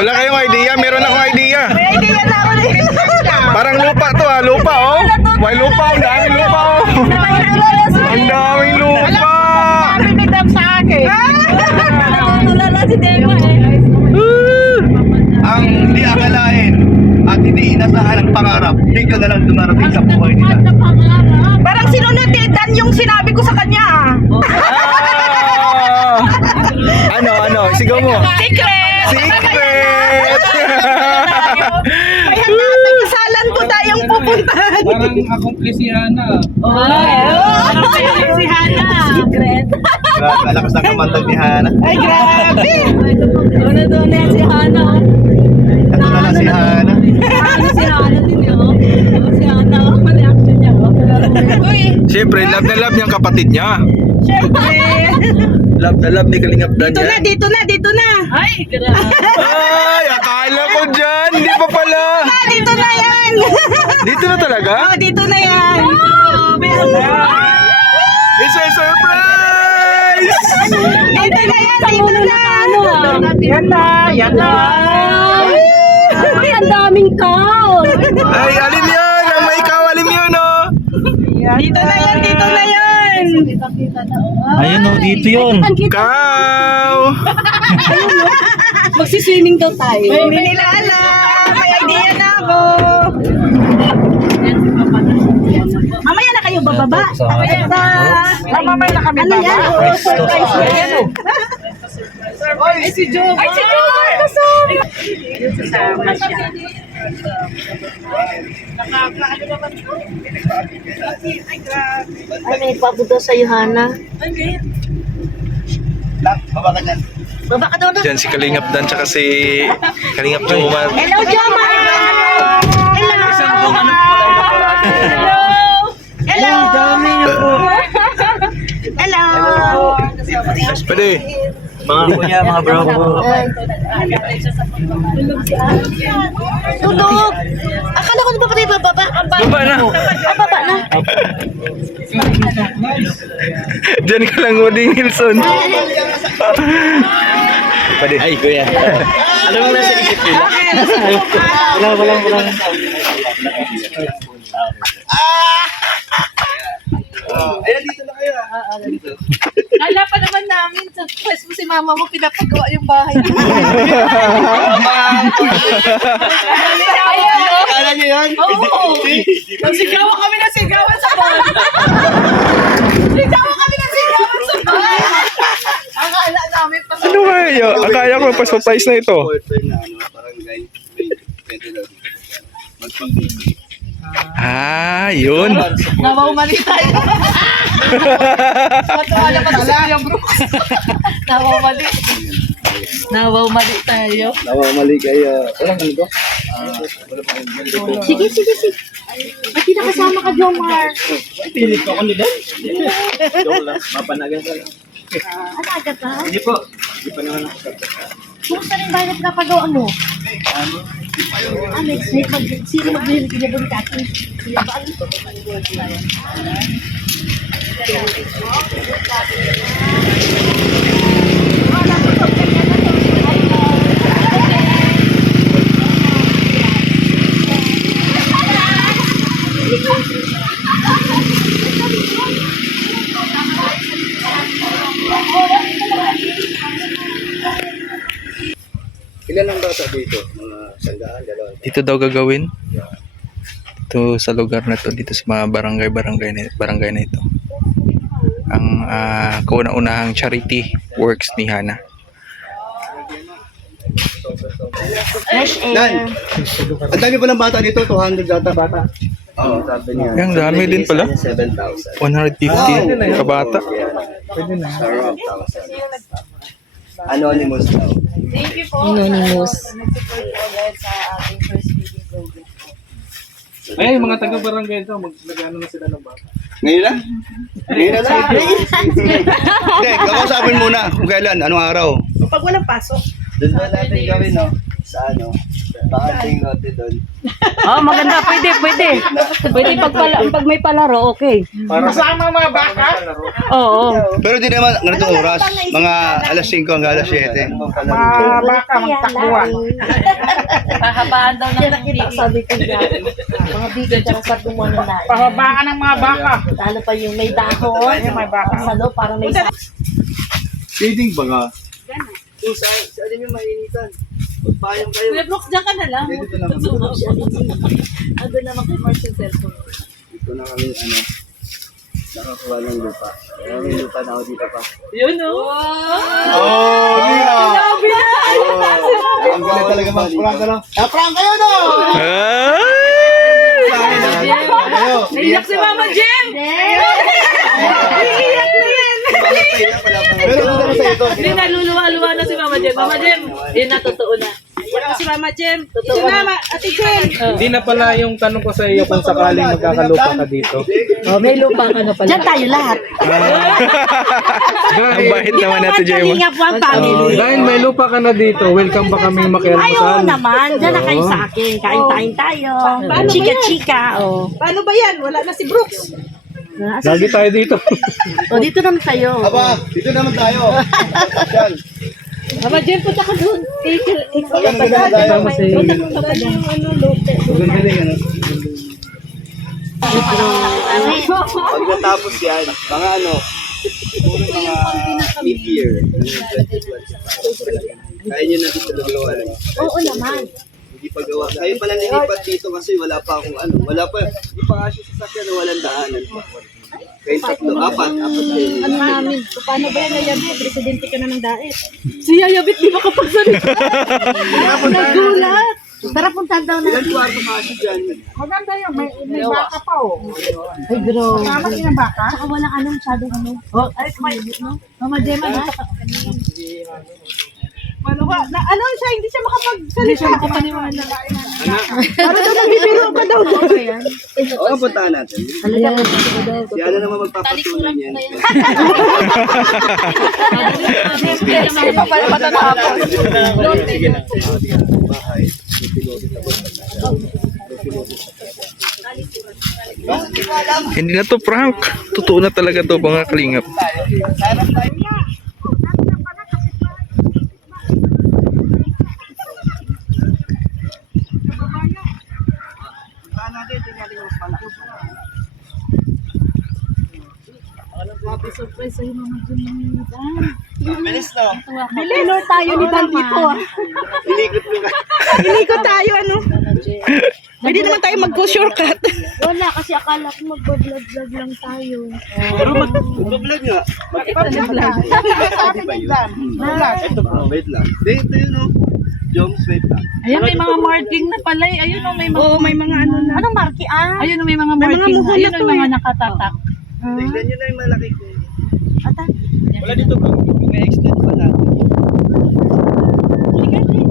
Wala kayong idea? Meron akong idea. May idea na ako rin. Parang lupa to ha, lupa oh. May lupa, ang daming lupa oh. Ang daming lupa. Pinidam sa akin. Natulala si Dema eh. Ang hindi akalain at hindi inasahan ang pangarap, hindi ka na lang dumarating sa buhay nila. Parang sinunatidan yung sinabi ko sa kanya. Ano, sigaw mo. Secret! Secret! May handa at nagsalan ko tayong pupuntahan. Parang accomplice si Hana. Si Hana. Secret. Grabe, malakas ng kamantag ni Hana. Ay, grabe. Doon na yan si Hana. Ito na lang si Hana. Si Hana din yun. Si Hana, reaction niya. Uy, Siyempre, love na love niyang kapatid niya. syempre. Love na love ni Kalingap Dan Dito na, yan. dito na. Ay, grabe. Ay, akala ko dyan. Hindi pa pala. Dito na yan. Dito na talaga? Oh, dito na yan. Meron na. It's a surprise! Dito na yan, dito na. Yan na. Ay, ang daming cow. Ay, alin yun? Ang may ikaw, alin yun oh. Dito na yan, dito na yan. Ayun o, dito yun. Ikaw! Magsiswimming daw tayo. Hindi nila alam. May idea na ako. Mamaya na kayo bababa. Mamaya na kami Ano yan? Ay, si Joe. Ay, si Joe. Kasama siya. Ay, may pabuto sa Hana. Lang, baba ka dyan. Baba ka daw na. Diyan si Kalingap Dan tsaka si Kalingap Jomar. Hello, Joma. Hello. Hello. Hello. Pwede. Mga kuya, mga bro ko. Tulog. Akala ko na ba pati bababa? Baba na. Baba na. Diyan ka lang, Woody Nilsson. Pwede. Ay, kuya. Ano mo nasa isip nila? Walang. Ayan, dito na kayo. Kala pa naman namin sa quest mo si mama mo pinapagawa yung bahay. Akala niyo yan? Oo. Sigawan kami na sigawan sa bahay. Sigawan kami na sigawan sa bahay. Akala namin pa Ano kaya? Akaya ko pa-surprise na ito. Boyfriend na ano, parang guy. Pwede daw dito. Magpapili. Ah, yun. nawawmali tayo. Matuwala pa sa yung bro. Nawawmali. Nawawmali tayo. Nawamali kayo. Walang ano to? Sige. Ba't di nakasama ka, Jomar? Pilit ko ako nila. Joke lang. Mapanagan ka lang. Ano agad ka? Hindi po. Hindi pa naman ako. Kumusta rin bahay na pinapagawa mo? Next week, sino magbili ka niya ka? Sila ba? Ilan ang bata dito? Mga sandaan, dalawa. Dito daw gagawin. Ito sa lugar na to, dito sa mga barangay na ito. Ang kauna-unahang charity works ni Hana. Nan! Ang dami pa ng bata dito, 200 data bata. Oo, sabi niya. Ang dami din pala. 7,000. 150 kabata. Pwede na. Around 1,000. Anonymous daw. Anonymous. Ay, mga taga-barangay ito. Mag-ano na sila ng bata. Ngayon na? Ngayon na lang. Hindi, kakausapin muna kung kailan, anong araw. Pag walang pasok. Doon ba natin gawin, no? sa ano, baka yung lote doon. Oh, maganda. Pwede. Pwede pag may palaro, okay. Kasama mga baka? Oo. Pero di naman ganitong oras, mga alas 5 hanggang alas 7. Baka magtakbuhan. Pahabaan daw ng Nakita sabi ko dyan. Mga bigyan ka sa dumano na. Pahabaan ng mga baka. Lalo pa yung may dahon. May baka. Sa loob, para may Feeding ba nga? Kung sa alin yung mainitan. Magpayong kayo. Kuya Brooks, dyan ka na lang. Dito na naman. Ando naman kay Marcel cellphone. Dito na kami nakakuha ng lupa. May lupa na ako dito pa. Yun o. Oh, Grabe na! ang galing talaga mag-prank ka no? Prank kayo no! Naiyak si Mama Jem! Pero dito na sa ito. Hindi, naluluwa-luwa na si Mama Jem. Mama Jem, yun na, totoo na. Si Mama Jem, totoo na. Ate Jem! Hindi na pala yung tanong ko sa iyo kung sakaling magkakalupa ka dito. Oh, may lupa ka na pala. Diyan tayo lahat. Ang bahit naman natin, Jema. Kalingap one family. Dahil may lupa ka na dito, welcome ba kami Ayaw makialmusal? naman. Diyan na kayo sa akin. Kain-kain tayo. Chika-chika. Oh. Paano ba yan? Wala na si Brooks. Lagi tayo dito. O, dito naman tayo. Aba, dito naman tayo. Yan. Mama Jem, punta ka doon. Ano na tayo? Tama sa iyo. Maganda rin ano. Pagkatapos yan, mga ano, siguro mga mid-year. Kaya nyo na dito nagawa lang. Oo naman. Hindi pa gawa. Kayo pala nilipat dito kasi wala pa akong ano. Wala pa. Hindi pa kasi sasakyan na walang daanan pa. Kayo tatlo, apat kayo. Ano namin? Paano ba yan, Yayabit? Presidente ka na ng daet. Si Yayabit, di makapagsalita. Nagulat. Tara, puntahan daw na. Ilang kwarto kasi dyan? Maganda yun, may baka pa oh. Ay, bro. Tama din ang baka? Saka walang anong masyadong ano. Oh, ay, no? Mama Jem, ano? Maluwa. Ano siya, hindi siya makapagsalita. Hindi siya makapaniwala. Ano daw nagbibiro ka daw? Oo, puntahan natin. Si ano naman magpapatuloy niyan. Hindi pa pala matatapos. Sige na. Bahay. Hindi na to prank. Totoo na talaga to, mga kalingap. Surprise sa'yo, Mama Jem. Bilis na. Bilor tayo ni Dan dito. Inikot mo ka. Inikot tayo, ano? Pwede naman tayo mag-go-shortcut. Wala, kasi akala ko mag-vlog-vlog lang tayo. Pero mag-vlog nga. Mag-vlog. Di ba yun? Ito po, wait lang. Dito yun o. Joms, wait lang. Ayan, may mga marking na pala. Ayun, may mga... Oo, may mga ano na. Anong marki? Ayun, may mga May mga marking na. muhon na Ayun, to may mga eh. nakatatak. Tignan nyo na yung malaki ko. Ata? Wala dito bro. May extend pa natin.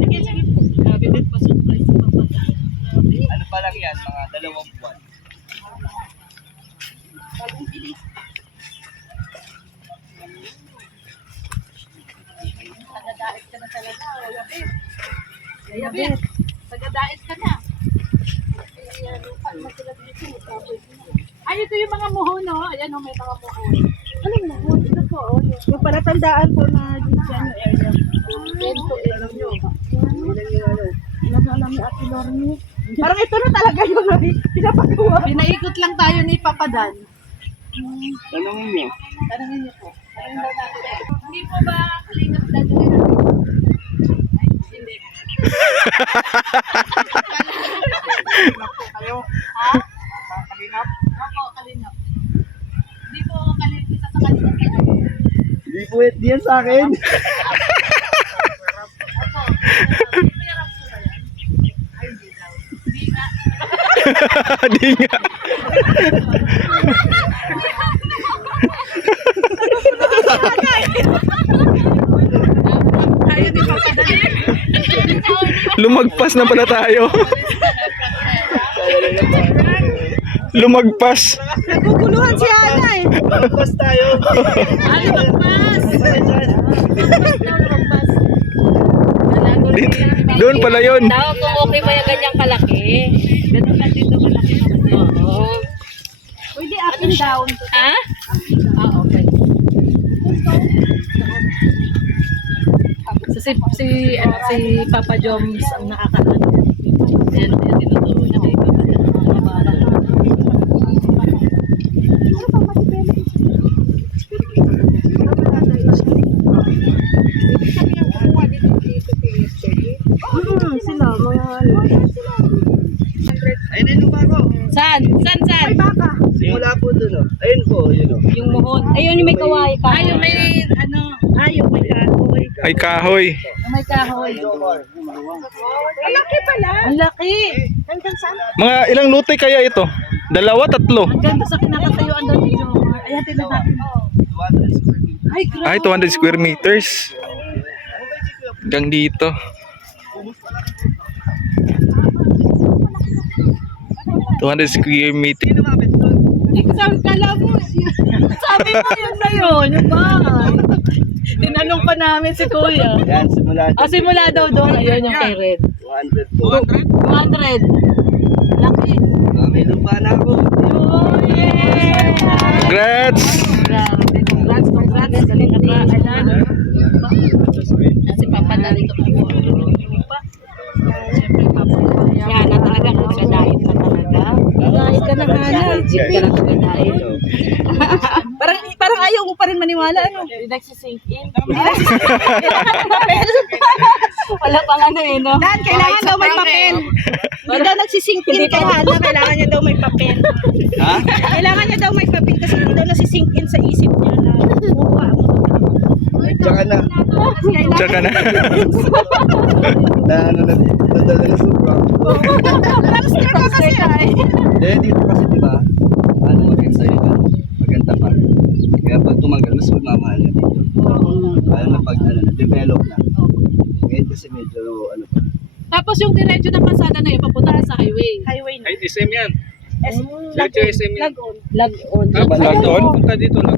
Sige. Grabe din pa surprise sa papata. Ano pa lang yan, mga 2 buwan. Tagadait ka na talaga. Yayabit. Tagadait ka na. Ay, ito yung mga muhon, no? Ayan, may mga muhon. Anong mahon? Ito po, oh. Yung palatandaan po na dyan yung area. Alam nyo. Ilan yung ano. Nag-alam ni Ate Lorne. Parang ito na talaga yung pinapagawa. Pinaikot lang tayo ni Papadan. Tanongin nyo. Tanungin niyo po. Tanungin daw natin. Hindi po ba kalingap dati? Ay, hindi. Kayo? Ha? Kalingap? Opo, kalingap. Hindi po kalingap. Isa sa kalingap na ano. Hindi po di yan sa akin. Opo. Hindi po yarap po ba yan? Ay, hindi daw. Hindi nga. Di nga. Ayaw ni Papadan. Lumagpas na pala tayo. Lumagpas. Naguguluhan si Ana eh. Magpas tayo. Ay, magpas! Ay, dyan. Magpas. Nalago rin Dito. yan ni Doon pala yun. Daw kung okay ba yung ganyang kalaki. Ganun lang dito kalaki. Oo. Pwede up and down. Ha? Ah, okay. So, si Papa Joms ang nakakaano. Ayan, tinuturo niya kay Papa Joms. Sila, mga Ayun na yung lupa ko. Saan? Saan? Simula po doon, oh. Ayun po, yun, oh. Yung muhon. Ayun, yung may kawaii ka. Ay, yung may, yung may kahoy. Ay, kahoy. Yung may kahoy. Ang laki pala. Ang laki. Hanggang saan? Mga ilang lote kaya ito? 2, 3? Hanggang sa kinakatayuan daw ni Jomar. Ayan, tinan natin. Ay, grabe. Ay, 200 square meters. Hanggang dito. $200 square meter. Hindi ko sabi, kala mo. Sabi mo yun na yun. Yung bahay. Tinanong pa namin si Kuya. Yan, simula. Simula daw doon. Ayun yung kay Red. 200 po. 200. Laki. May lupa na ako. Yeah! Congrats! Grabe. Congrats. Galing ka pa. Si Papa narito po. Siyempre, Papa. Yan na talaga. Nagdadait ka talaga. Dahil ka na nga. Jeep ka na nagdadait. Parang ayaw mo pa rin maniwala. Ano? Nagsisink in. Wala pang ano eh, no? Dan, kailangan daw may papel. Hindi daw nagsisink in kay Hana, kailangan niya daw may papel. Ha? Kailangan niya daw may papel kasi hindi daw nasisink in sa isip niya na mukha mo. Tsaka na. Tsaka na. Na ano na, nadala na sobra. Tapos ka kasi ay. Dito kasi diba, ano maganda yun, maganda pa. Kaya pag tumagal, mas magmamahal na dito. Lalo na pag ano, na-develop na. Ngayon kasi medyo ano pa. Tapos yung diretso ng pasada na yun, papunta sa highway. Highway na. Ay, SM yan. Diretso SM yan. Lagon. Lag-on. Lagon? Punta dito lang.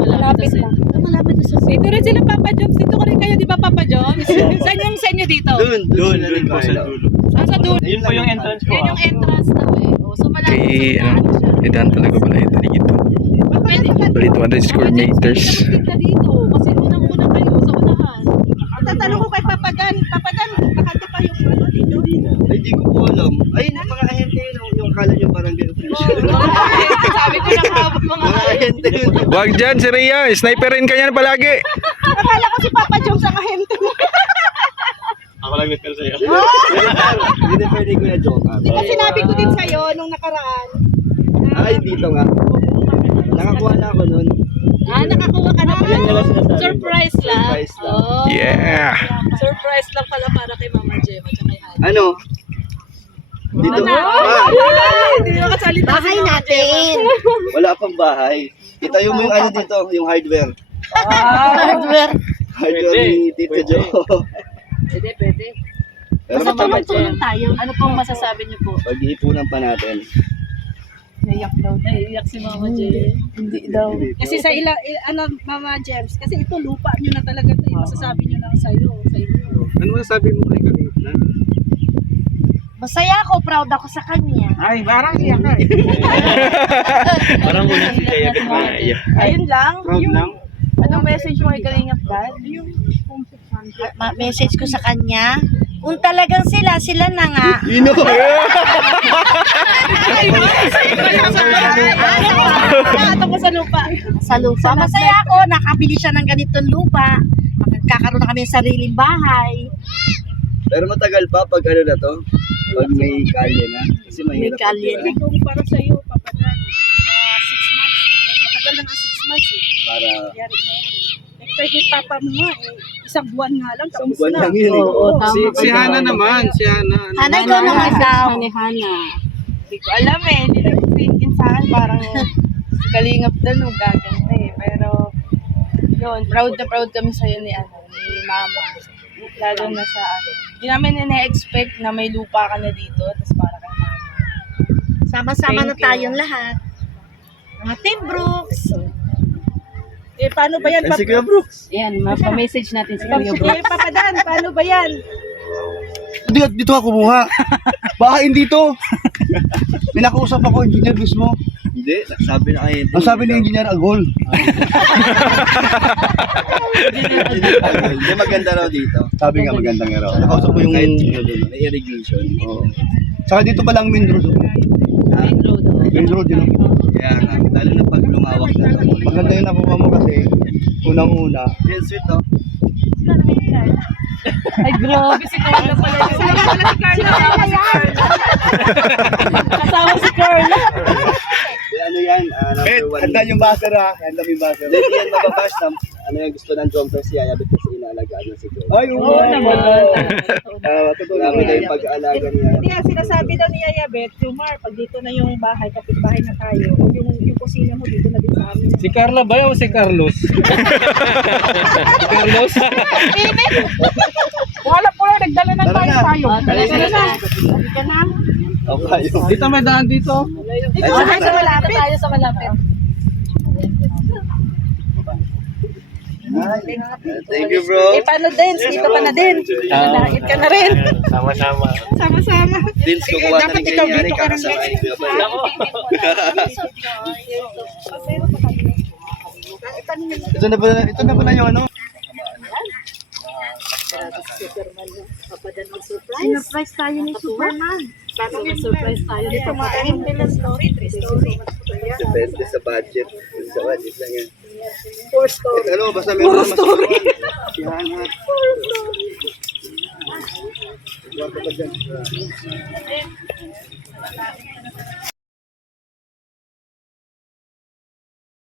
Malapit lang. Malapit na sa dito rin sila Papa Joms. Dito ko rin kayo, di ba Papa Joms? Saan yung sa inyo dito? Doon po sa dulo. Sa dulo. Yun po yung entrance ko. Yan yung entrance na eh. Oh, so malapit Kay, sa ano, idan talaga pala ito dito. Pwede. Bali 200 square meters. Kapatid ka dito. Kasi unang-una kayo sa unahan. Tatanong ko kay Papadan, bakante pa yung ano dito. Ay, di ko po alam. Ay, mga ahente yun, yung kala nyo barangay official. Sabi ko lang habang mga Mga ahente yun. Wag dyan si Rhea. Sniperin ka yan palagi. Akala ko si Papa Jones ang ahente mo. Ako lang nagkala sa'yo. Hindi na pwede ko na joke. Di ba sinabi ko din sa'yo nung nakaraan? Ay, dito nga. Nakakuha na ako nun. nakakuha ka na pala. Yan nila sinasabi ko. Surprise lang. Surprise lang. Oh. Yeah. Surprise lang pala para kay Mama Jem at kay Hana. Ano? Dito. Hindi mo kasalita. Bahay natin. Wala pang bahay. Itayo mo yung ano dito, yung hardware. Hardware. Hardware ni Tito Joe. Pwede, pwede. Pero Basta matagal tumutulong tayo. Ano pong masasabi niyo po? pag-iipunan pa natin. Naiyak daw. Naiyak si Mama Jem. Hindi daw. Kasi sa ano, Mama Jems, kasi ito lupa nyo na talaga ito. Masasabi nyo lang sa'yo. Sa inyo. Ano masasabi mo kay Kalingap na? Masaya ako, proud ako sa kanya. Ay, parang iyak ka eh. Parang muna si Kaya. Ayun lang. Proud lang. Anong message mo kay Kalingap Dad? Message ko sa kanya, kung talagang sila na nga. Ino! Nakata ko sa lupa. Sa lupa. Masaya ako, nakabili siya ng ganitong lupa. Magkakaroon na kami ng sariling bahay. Pero matagal pa pag ano na to. Pag may kalye na. Kasi mahirap. May kalye pagtira. Kung para sa iyo, papadan, 6 months. Matagal na nga 6 months eh. Para Yari na yan. Kaya papa mo nga eh. Isang buwan nga lang, isang tapos buwan na. lang yun eh. Oo, tama. Si Hana naman. Si Hana. Hana, ikaw naman daw. Ni Hana. Hindi ko alam eh. Hindi na thinking sa akin. Parang si Kalingap daw nung gaganda eh. Pero yun, proud na proud kami sa'yo ni Mama. Lalo na sa hindi namin ina-expect na may lupa ka na dito. Tapos para kay Mama. Sama-sama na Thank you. tayong lahat. Mga Team Brooks. Eh, paano ba yan? Eh, si Kuya Brooks. Yan, mapa-message natin si Kuya Bro. Sige, papadan, paano ba yan? Dito ako kumuha. Bahain dito. May nakausap ako, engineer mismo. Hindi, sabi na kayo. Ang sabi ng engineer, agol. Hindi maganda raw dito. Sabi nga magandang araw. Nakausap ko yung... Kahit may irrigation. Oo. Saka dito pa lang main road. Main road yun. Kaya nga, lalo na pag lumawak na ito. Maganda yung nakuha mo kasi unang-una. Yes, sweet oh. Ay, grabe si Carla pala. Kasama si Carla. Ano yan? Bet, Number 1. handa yung buzzer ha. Handa yung buzzer. Hindi yan mababash na ano yung gusto ng jumper si Yaya kasi inaalagaan na si Joy. Ay, oo naman. Totoo Grabe na naman. yung pag-aalaga niya. Hindi nga, sinasabi daw ni Yaya Beth, Jumar, pag dito na yung bahay, kapitbahay na tayo, yung kusina mo dito na din sa amin. Si Carla ba o si Carlos? Si Carlos? Wala po lang, nagdala ng Tara na. tayo. Tara na. Halika na. Okay. Dito may daan dito. Dito tayo sa malapit. Tayo sa malapit. Thank you, bro. Paano din? Dito ka na din. Nanahit ka na rin. Sama-sama. Sama-sama. Dins, kukuha na Dapat ni ikaw Kanyari, dito ka rin. kakasamahin ko pa. Ito na pala yung ano. Surprise tayo ni Superman. Surprise tayo. Dito maahin nila story, 3 story. Depende sa budget. Sa budget lang yan. 4 story. Ano, basta meron na story. Sihanat.